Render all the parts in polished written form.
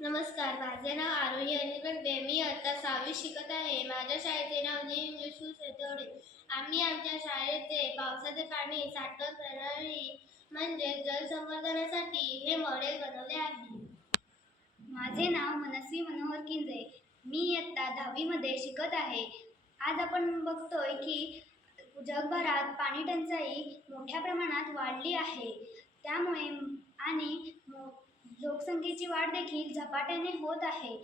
नमस्कार, माझे नाव आरोही अनिल बे. मी आता 6वी शिकत आहे. माझ्या शाळेचे नाव न्यू इंग्लिश स्कूल सेतवडे. आम्ही आमच्या शाळेचे पावसाचे पाणी साठवण प्रणाली म्हणजे जलसंवर्धनासाठी हे मॉडेल बनवले आहे. माझे नाव मनस्वी मनोहर किंजे. मी इयत्ता 10वी शिकत आहे. आज आपण बघतोय की जगभरात पाणी टंचाई मोठ्या प्रमाणात वाढली आहे. त्यामुळे आणि लोकसंख्येची वाढ देखील झपाट्याने होत आहे.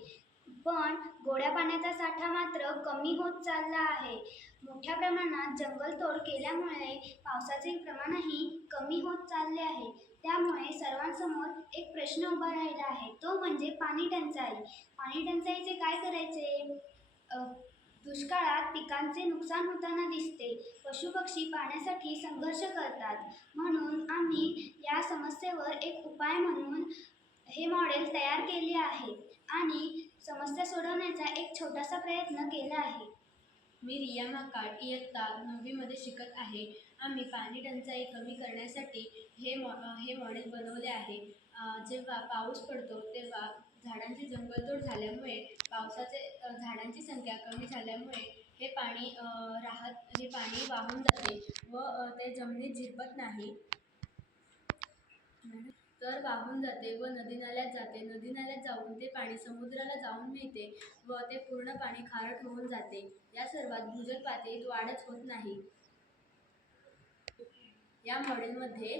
पण गोड्या पाण्याचा साठा मात्र कमी होत चालला आहे. मोठ्या प्रमाणात जंगलतोड केल्यामुळे पावसाचे प्रमाणही कमी होत चालले आहे. त्यामुळे सर्वांसमोर एक प्रश्न उभा राहिला आहे, तो म्हणजे पाणी टंचाई. पाणी टंचाईचे काय करायचे? दुष्काळात पिकांचे नुकसान होताना दिसते. पशुपक्षी पाण्यासाठी संघर्ष करतात. म्हणून आम्ही या समस्येवर एक उपाय म्हणून हे मॉडेल तयार केले आहे आणि समस्या सोडवण्याचा एक छोटासा प्रयत्न केला आहे. मी रिया माकाड इयत्ता 9वी शिकत आहे. आम्ही पाणी टंचाई कमी करण्यासाठी हे मॉडेल बनवले आहे. जेव्हा पाऊस पडतो तेव्हा झाडांची जंगलतोड झाल्यामुळे झाडांची संख्या कमी झाल्यामुळे हे पाणी वाहून जाते व ते जमिनीत झिरपत नाही, तर वाहून जाते व नदी नाल्यात जाते. नदी नाल्यात जाऊन ते पाणी समुद्राला जाऊन मिळते व ते पूर्ण पाणी खारट होऊन जाते. या सर्वात भूजल पातळीत वाढच होत नाही. या मॉडेलमध्ये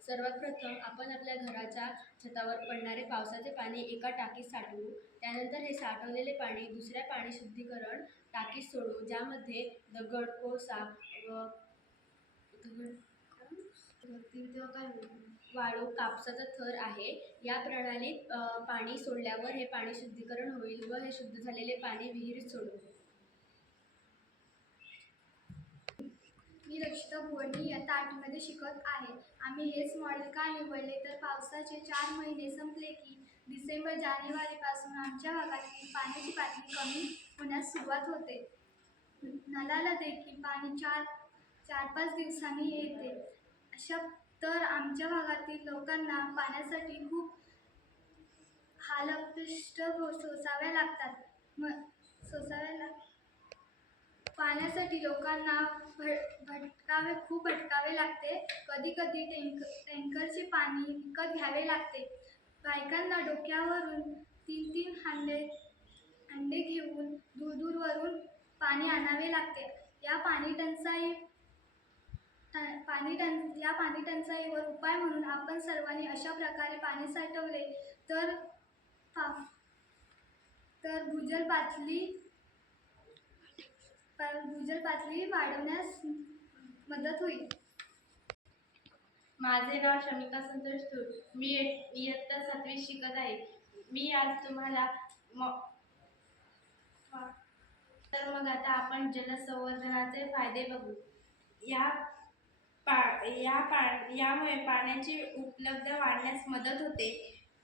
सर्वात प्रथम आपण आपल्या घराच्या छतावर पडणारे पावसाचे पाणी एका टाकीत साठवू. त्यानंतर हे साठवलेले पाणी दुसऱ्या पाणी शुद्धीकरण टाकीत सोडू, ज्यामध्ये दगड, कोळसा व वाळू, कापसाचा थर आहे. या प्रणालीत पाणी सोडल्यावर हे पाणी शुद्धीकरण होईल व हे शुद्ध झालेले पाणी विहिरीत सोडू. मी रक्षिता भुवनी इयत्ता 8वी शिकत आहे. आम्ही हेच मॉडेल का निवडले तर पावसाचे 4 महिने संपले की डिसेंबर-जानेवारीपासून आमच्या भागातील पाण्याची पातळी कमी होण्यास सुरुवात होते. नळाला देखील पाणी 4-5 दिवसांनी येते. तर आमच्या भागातील लोकांना पाण्यासाठी खूप हालअपेष्ट सोसाव्या लागतात. पाण्यासाठी लोकांना खूप भटकावे लागते. कधी कधी टँकरचे पाणी विकत घ्यावे लागते. बायकांना डोक्यावरून 3-3 हंडे घेऊन दूरवरून पाणी आणावे लागते. या पाणी टंचाईवर उपाय म्हणून आपण सर्वांनी अशा प्रकारे पाणी साठवले तर भूजल पातळी वाढवण्यास मदत होईल. माझे नाव शमिका संतोष थूर. मी इयत्ता 7वी शिकत आहे. मी आज तुम्हाला तर मग आता आपण जलसंवर्धनाचे फायदे बघू. यामुळे पाण्याची उपलब्धता वाढण्यास मदत होते.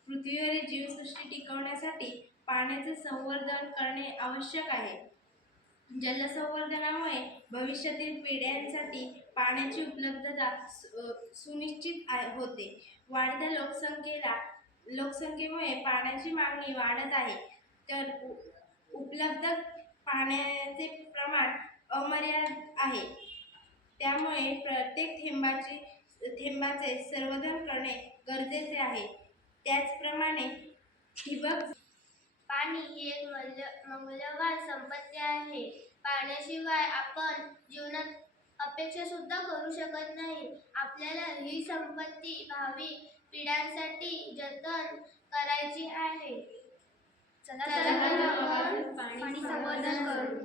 पृथ्वीवरील जीवसृष्टी टिकवण्यासाठी पाण्याचे संवर्धन करणे आवश्यक आहे. जलसंवर्धनामुळे भविष्यातील पिढ्यांसाठी पाण्याची उपलब्धता सुनिश्चित होते. वाढत्या लोकसंख्येमुळे पाण्याची मागणी वाढत आहे, तर उपलब्ध पाण्याचे प्रमाण अमर्यादित आहे. त्यामुळे प्रत्येक थेंबाचे संवर्धन करणे गरजेचे आहे. त्याचप्रमाणे ठिबक पाणी ही एक मौल्यवान संपत्ती आहे. पाण्याशिवाय आपण जीवनात अपेक्षा सुद्धा करू शकत नाही. आपल्याला ही संपत्ती भावी पिढ्यांसाठी जतन करायची आहे. चला तर आपण पाणी संवर्धन करू.